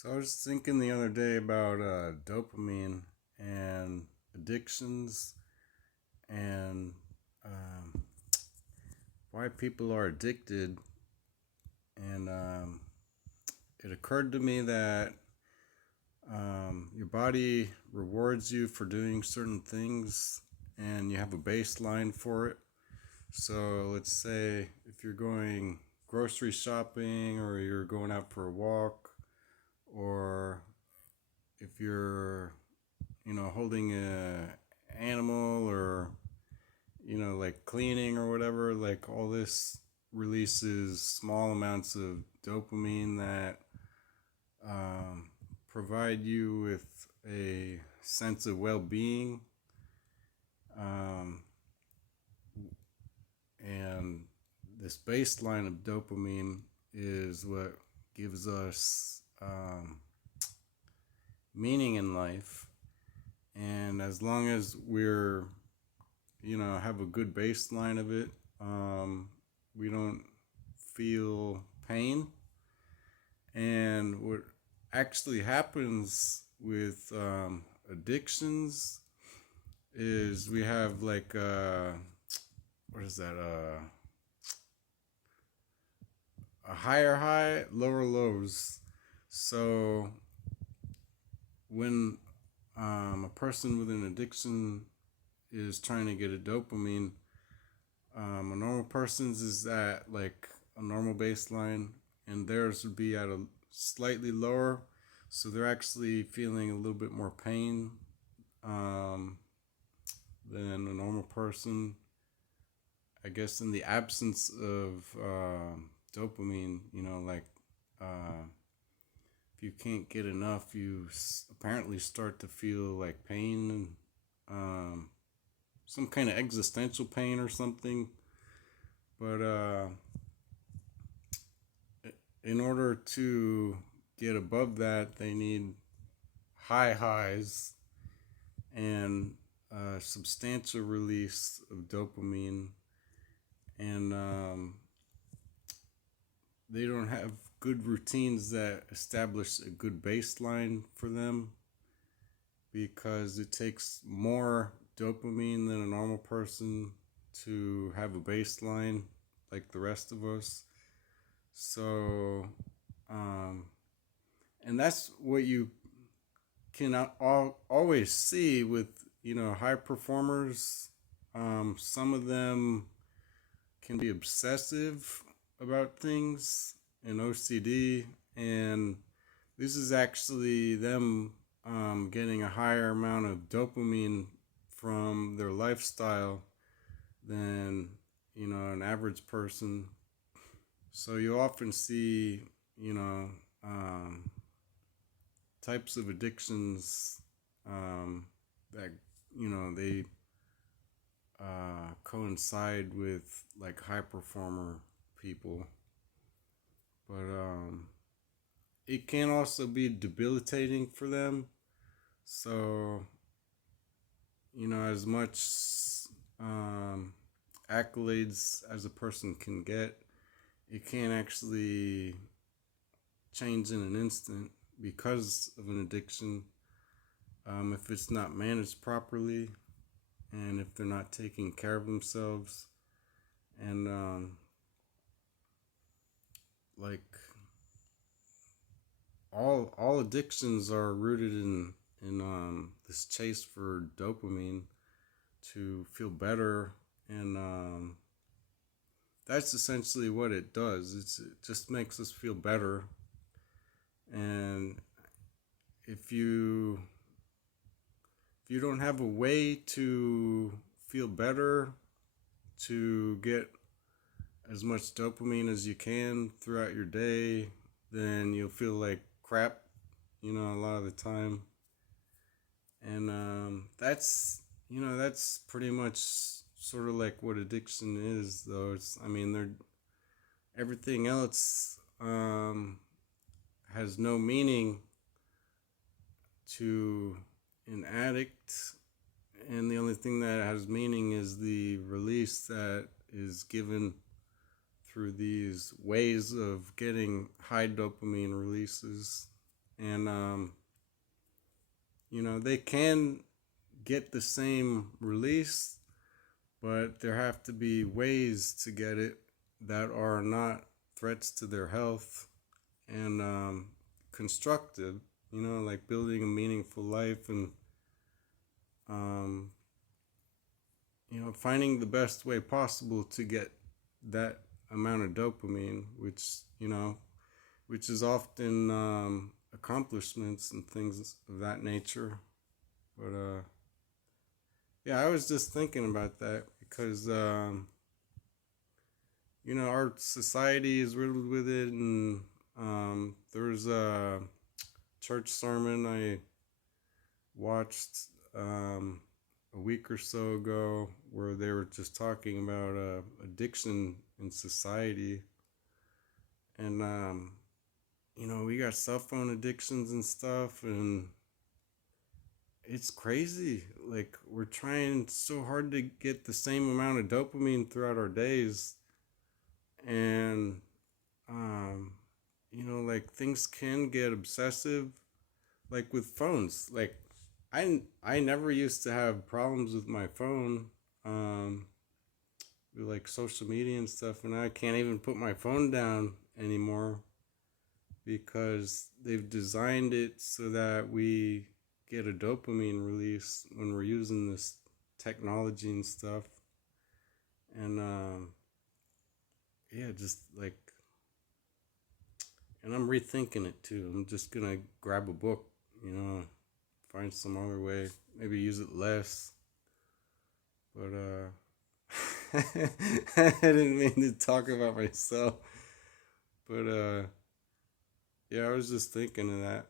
So I was thinking the other day about dopamine and addictions and um, why people are addicted. And it occurred to me that your body rewards you for doing certain things and you have a baseline for it. So let's say if you're going grocery shopping or you're going out for a walk or if you're holding a animal or like cleaning or whatever, like all this releases small amounts of dopamine that um, provide you with a sense of well-being, um, and this baseline of dopamine is what gives us meaning in life. And as long as we're have a good baseline of it, we don't feel pain. And what actually happens with addictions is we have like what is that, a higher high, lower lows. So when a person with an addiction is trying to get a dopamine, a normal person's is at like a normal baseline, and theirs would be at a slightly lower. So they're actually feeling a little bit more pain um, than a normal person. I guess in the absence of dopamine, like uh, if you can't get enough, you apparently start to feel like pain and some kind of existential pain or something. But in order to get above that, they need high highs and a substantial release of dopamine. And they don't have good routines that establish a good baseline for them because it takes more dopamine than a normal person to have a baseline like the rest of us. So, um, and that's what you can always see with, high performers. Some of them can be obsessive about things and OCD, and this is actually them getting a higher amount of dopamine from their lifestyle than an average person. So you often see types of addictions that they coincide with like high performer people, but it can also be debilitating for them. So as much um, accolades as a person can get, it can actually change in an instant because of an addiction, if it's not managed properly and if they're not taking care of themselves. And like all addictions are rooted in this chase for dopamine to feel better, and that's essentially what it does. It just makes us feel better. And if you don't have a way to feel better, to get as much dopamine as you can throughout your day, then you'll feel like crap, a lot of the time. And that's pretty much sort of like what addiction is, though. They're everything else has no meaning to an addict, and the only thing that has meaning is the release that is given through these ways of getting high dopamine releases. And they can get the same release, but there have to be ways to get it that are not threats to their health and constructive, like building a meaningful life and um, finding the best way possible to get that amount of dopamine, which is often accomplishments and things of that nature. But yeah, I was just thinking about that because our society is riddled with it, and there's a church sermon I watched a week or so ago where they were just talking about addiction in society, and we got cell phone addictions and stuff, and it's crazy. Like, we're trying so hard to get the same amount of dopamine throughout our days, and like things can get obsessive, like with phones. Like, I never used to have problems with my phone, um, with like social media and stuff, and I can't even put my phone down anymore because they've designed it so that we get a dopamine release when we're using this technology and stuff. And yeah, just like, and I'm rethinking it too. I'm just gonna grab a book, find some other way, maybe use it less. But I didn't mean to talk about myself. But yeah, I was just thinking of that.